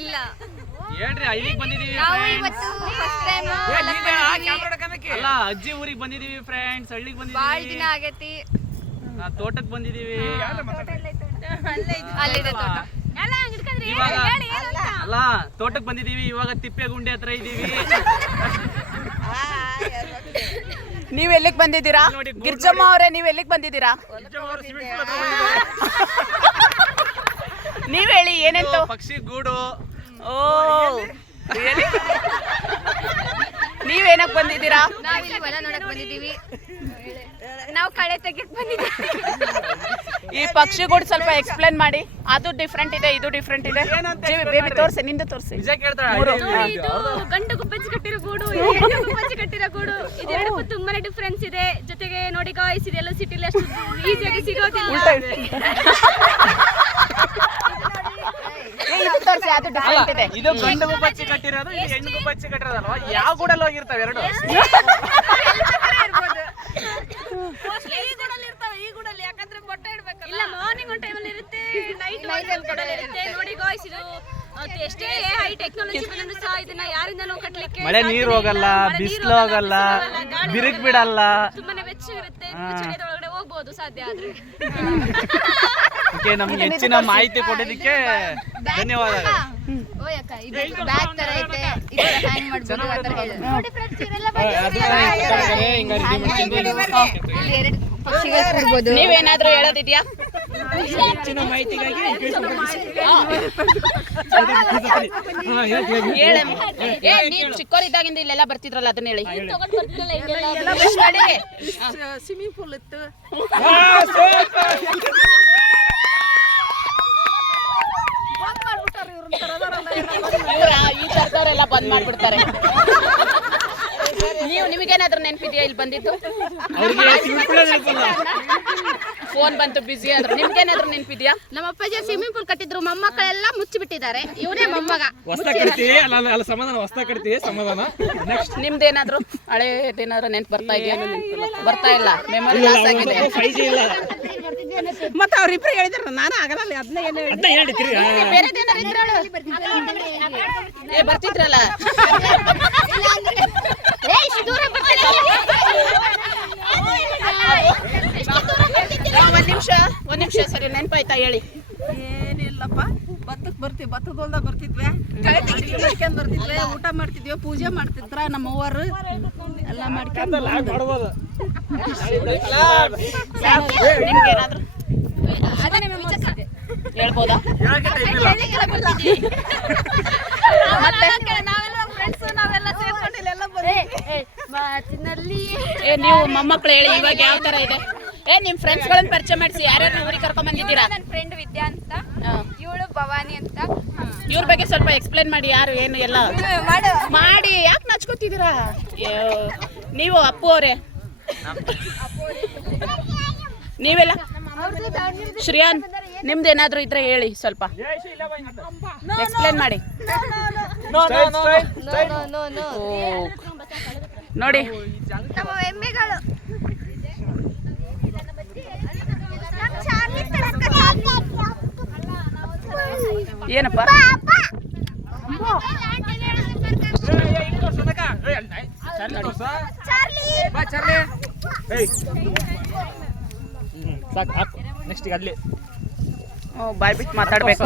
ಇಲ್ಲ ಹೇಳ್ರಿ ಹಳ್ಳಿಗೆ ಬಂದಿದೀವಿ ನಾವು ಇವತ್ತು ಫಸ್ಟ್ ಟೈಮ್ ಅಲ್ಲ ಅಜ್ಜಿ ಊರಿಗೆ ಬಂದಿದೀವಿ ಫ್ರೆಂಡ್ಸ್. ಹಳ್ಳಿಗೆ ಭಾಳ ಬಂದಿದೀವಿ, ದಿನ ಆಗೈತಿ. ತೋಟಕ್ಕೆ ಬಂದಿದೀವಿ. ಅಲ್ಲಿದೆ ತೋಟ. ಇವಾಗ ಅಲ್ಲ ತೋಟಕ್ಕೆ ಬಂದಿದೀವಿ, ಇವಾಗ ತಿಪ್ಪೆ ಗುಂಡೆ ಹತ್ರ ಇದೀವಿ. ನೀವ್ ಎಲ್ಲಿಗೆ ಬಂದಿದ್ದೀರಾ? ಗಿರ್ಜಮ್ಮ ಅವರೇ, ನೀವ್ ಎಲ್ಲಿಗೆ ಬಂದಿದ್ದೀರಾ? ನೀವ್ ಹೇಳಿ ಏನೆಂತ. ಪಕ್ಷಿ ಗೂಡು. ಓ ನೀವೇನಕ್ ಬಂದಿದ್ದೀರಾ? ನಾವಿಲ್ಲಿ ಹೊಲ ನೋಡಕ್ ಬಂದಿದೀವಿ. ನಾವು ಕಳೆ ತೆಗಿಯಕ್ ಬಂದಿದ್ದೀವಿ. ಈ ಪಕ್ಷಿಗಳು ಸ್ವಲ್ಪ ಎಕ್ಸ್ಪ್ಲೇನ್ ಮಾಡಿ. ಅದು ಡಿಫ್ರೆಂಟ್ ಇದೆ, ಇದು ಡಿಫ್ರೆಂಟ್ ಇದೆ. ಬೇಬಿ ತೋರ್ಸಿ, ನಿಂದ ತೋರ್ಸಿ. ನಿಜ ಕೇಳ್ತಾಳೆ. ಇದು ಗಂಡು ಗುಬ್ಬಚ್ಚಿ ಕಟ್ಟಿರೋ ಗೂಡು, ಇದು ಹೆಣ್ಣು ಗುಬ್ಬಚ್ಚಿ ಕಟ್ಟಿರೋ ಗೂಡು. ಇದೆರಡಕ್ಕೂ ತುಂಬಾನೇ ಡಿಫ್ರೆನ್ಸ್ ಇದೆ. ಜೊತೆಗೆ ನೋಡಿ ಗಾಯ್ಸ್, ಇದೆಲ್ಲ ಸಿಟಿಲಿ ಅಷ್ಟು ಈಸಿಯಾಗಿ ಸಿಗೋದಿಲ್ಲ. ಅದು ಡಿಫ್ರೆಂಟ್ ಇದೆ. ಇದು ಗಂಡು ಗುಬ್ಬಚ್ಚಿ ಕಟ್ಟಿರೋದು, ಇದು ಹೆಣ್ಣು ಗುಬ್ಬಚ್ಚಿ ಕಟ್ಟಿರೋದಲ್ವಾ? ಯಾವ ಗೂಡಲ್ಲಿ ಹೋಗಿರ್ತಾವೆ ಎರಡು? ಇಲ್ಲ, ಮಾರ್ನಿಂಗ್ ಒಂದು ಟೈಮಲ್ಲಿ ಇರುತ್ತೆ, ನೈಟ್ ಇರುತ್ತೆ. ನೋಡಿ ಗಾಯ್ಸ್, ಇದು ಎಷ್ಟೇ ಹೈ ಟೆಕ್ನಾಲಜಿ ಬಂದ್ರು ಸಹ ಇದನ್ನ ಯಾರಿಂದನೂ ಕಟ್ಟಲಿಕ್ಕೆ ಮಳೆ ನೀರು ಹೋಗಲ್ಲ, ಬಿಸಿಲು ಹೋಗಲ್ಲ, ಬಿರುಕು ಬಿಡಲ್ಲ. ತುಂಬಾನೇ ವೆಚ್ಚ ಇರುತ್ತೆ. ಒಳಗಡೆ ಹೋಗ್ಬೋದು ಸಾಧ್ಯ ಆದ್ರೆ. ನಮ್ಗೆ ಹೆಚ್ಚಿನ ಮಾಹಿತಿ ಕೊಡೋದಕ್ಕೆ ಧನ್ಯವಾದಗಳು. ಇದು ಬ್ಯಾಗ್ ತರ ಐತೆ, ಇದನ್ನ ಹ್ಯಾಂಗ್ ಮಾಡ್ಬೋದು ಆ ತರ ಹೇಳು. ಇಲ್ಲಿ ಎರಡು ಪಕ್ಷಿಗಳು ಕೂರ್ಬೋದು. ನೀವೇನಾದ್ರೂ ಹೇಳೋದಿದ್ಯಾ? ಹೆಚ್ಚಿನ ಮಾಹಿತಿಗಾಗಿ ನೀವು ಚಿಕ್ಕವರಿದ್ದಾಗಿಂದ ಇಲ್ಲೆಲ್ಲ ಬರ್ತಿದ್ರಲ್ಲ, ಅದನ್ನ ಹೇಳಿ. ಸ್ವಿಮ್ಮಿಂಗ್ ಪೂಲ್ ಇತ್ತು. ಈ ತರದವರೆಲ್ಲ ಬಂದ್ ಮಾಡ್ಬಿಡ್ತಾರೆ. ನಿಮಗೇನಾದ್ರೂ ನೆನಪಿದ್ಯಾ ಇಲ್ಲಿ ಬಂದಿದ್ದು? ಫೋನ್ ಬಂತು, ಬಿಸಿ ಆದ್ರು. ನಿಮ್ಗೇನಾದ್ರೂ ನೆನಪಿದ್ಯಾ? ನಮ್ಮ ಅಪ್ಪಾಜಿ ಸ್ವಿಮ್ಮಿಂಗ್ ಪೂಲ್ ಕಟ್ಟಿದ್ರು, ಮೊಮ್ಮಕ್ಕಳೆಲ್ಲ ಮುಚ್ಚಿ ಬಿಟ್ಟಿದ್ದಾರೆ. ಇವನೇ ಮೊಮ್ಮಗ. ನಿಮ್ದೇನಾದ್ರು ಹಳೇದೇನಾದ್ರು ನೆನ್ಪು ಬರ್ತಾ ಇದೆಯಾ? ಬರ್ತಾ ಇಲ್ಲ, ಮೆಮೊರಿ ಲಾಸ್ ಆಗಿದೆ. ಮತ್ತೆ ಅವ್ರಿಬ್ರು ಹೇಳಿದ್ರು, ನಾನು ಆಗಲ್ಲ, ಅದನ್ನ ಏನು ಬೇರೆದೇನಾರು ಇದ್ರಳು ಬರ್ತಿದ್ರಲ್ಲ. ಒಂದ್ ನಿಮಿಷ ಸರಿ, ನೆನಪಾಯ್ತಾ ಹೇಳಿ. ಏನಿಲ್ಲಪ್ಪ, ಭತ್ತಕ್ಕೆ ಬರ್ತೀವಿ, ಭತ್ತದ ಹೊಲ್ದಾಗ ಬರ್ತಿದ್ವಿ, ಕಳೆ ತೆಗಿತೀವಿ, ಮಾಡ್ಕೊಂಡ್ ಬರ್ತಿದ್ವಿ, ಊಟ ಮಾಡ್ತಿದ್ವಿ, ಪೂಜೆ ಮಾಡ್ತಿದ್ರ ನಮ್ಮ ಅವ್ವರು ಎಲ್ಲ ಮಾಡ್ಕೊಂಡು. ನಿಮ್ಗೇನಾದ್ರು ಹೇಳ್ಬೋದಾ? ನೀವು ಮೊಮ್ಮಕ್ಳು ಹೇಳಿ, ಇವಾಗ ಯಾವ ತರ ಇದೆ? ನಿಮ್ ಫ್ರೆಂಡ್ಸ್ ಗಳನ್ನ ಪರಿಚಯ ಮಾಡಿಸಿ. ಯಾರ್ಯಾರು ಊರಿಗೆ ಕರ್ಕೊಂಡ್ ಬಂದಿದ್ದೀರಾ? ನನ್ನ ಫ್ರೆಂಡ್ ವಿದ್ಯಾ ಅಂತ, ಇವಳು ಭವಾನಿ ಅಂತ. ಇವ್ರ ಬಗ್ಗೆ ಸ್ವಲ್ಪ ಎಕ್ಸ್ಪ್ಲೇನ್ ಮಾಡಿ. ಯಾರು ಏನು ಎಲ್ಲ ಮಾಡಿ, ಯಾಕೆ ನಾಚ್ಕೋತಿದ್ದೀರಾ? ನೀವು ಅಪ್ಪು ಅವರೇ, ನೀವೆಲ್ಲ ಶ್ರೇಯಾನ್, ನಿಮ್ದು ಏನಾದ್ರು ಇದ್ರೆ ಹೇಳಿ, ಸ್ವಲ್ಪ ಎಕ್ಸ್ಪ್ಲೇನ್ ಮಾಡಿ. ನೋಡಿ ನಮ್ಮ ಎಮ್ಮೆಗಳು ಏನಪ್ಪ? ನೆಕ್ಸ್ಟ್ ಅಲ್ಲಿ ಬಾಯ್ ಬಿಟ್ಟು ಮಾತಾಡ್ಬೇಕು.